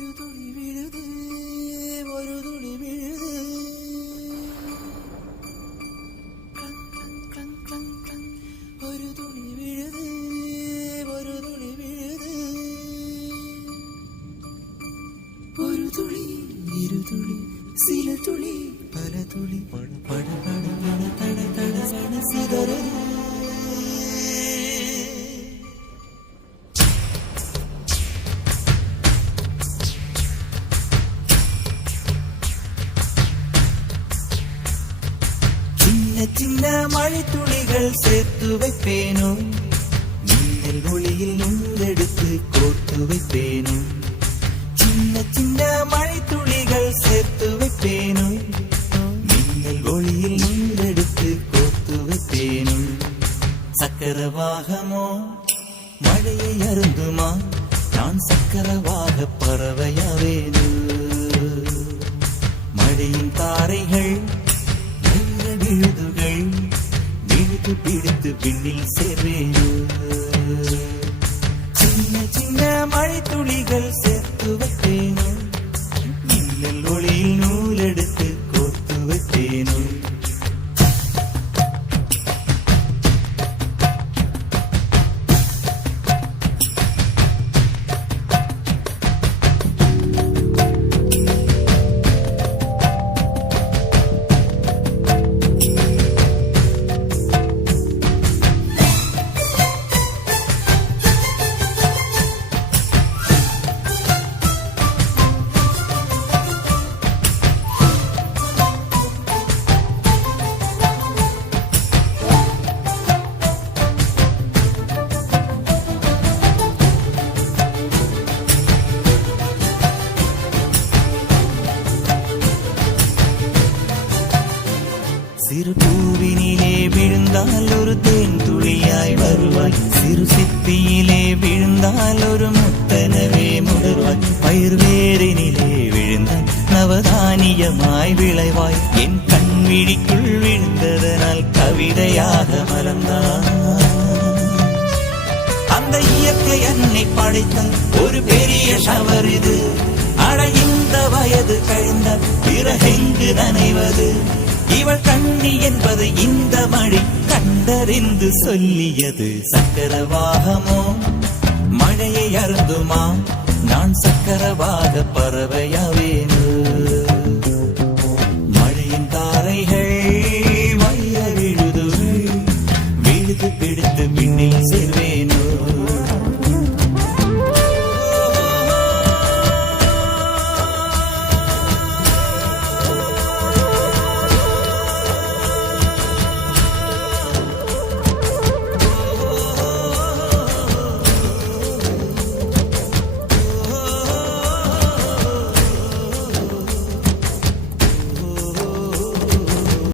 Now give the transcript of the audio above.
ஒரு துளி விழுது ஒரு துளி விழுது ஒரு துளி விழுது ஒரு துளி விழுது ஒரு துளி இரு துளி சில துளி பல துளி பட பட பட பட தட தட சட சிதறது சின்ன மழை துளிகள் சேர்த்து வைப்பேனோ மின்னல் ஒளியில் நூலெடுத்து கோர்த்து வைப்பேனோ சின்ன சின்ன மழை துளிகள் சேர்த்து வைப்பேனோ மின்னல் ஒளியில் நூலெடுத்து கோர்த்து வைப்பேனோ சக்கரவாகமோ மழையை அருந்துமா நான் சக்கரவாக பறவையாவேனோ மழையின் தாரைகள் விழுதுகள் விழுது பிடித்து விண்ணில் சேர்வேனோ சின்ன சின்ன மழை துளிகள் சேர்த்து வைப்பேனோ மின்னல் ஒளியில் நூலெடுத்து கோர்த்து வைப்பேனோ சிறு பூவினிலே விழுந்தால் ஒரு தேன் துளியாய் வருவாய் சிறு சிப்பியிலே விழுந்தால் ஒரு முத்தனவே முடர்வாய் பயிர் வேரினிலே விழுந்தால் நவதானியமாய் விளைவாய் என் கண்விழிக்குள் விழுந்ததனால் கவிதையாக மலர்ந்தாய் அந்த இயற்கை என்னை படைத்தால் ஒரு பெரிய ஷவர் இது அட இந்த வயது கழிந்த பிறகெங்கு நனைவது இவள் கண்ணி என்பது இந்த மழை கண்டறிந்து சொல்லியது சக்கரவாகமோ மழையை அருந்துமா நான் சக்கரவாக பறவையாவேனோ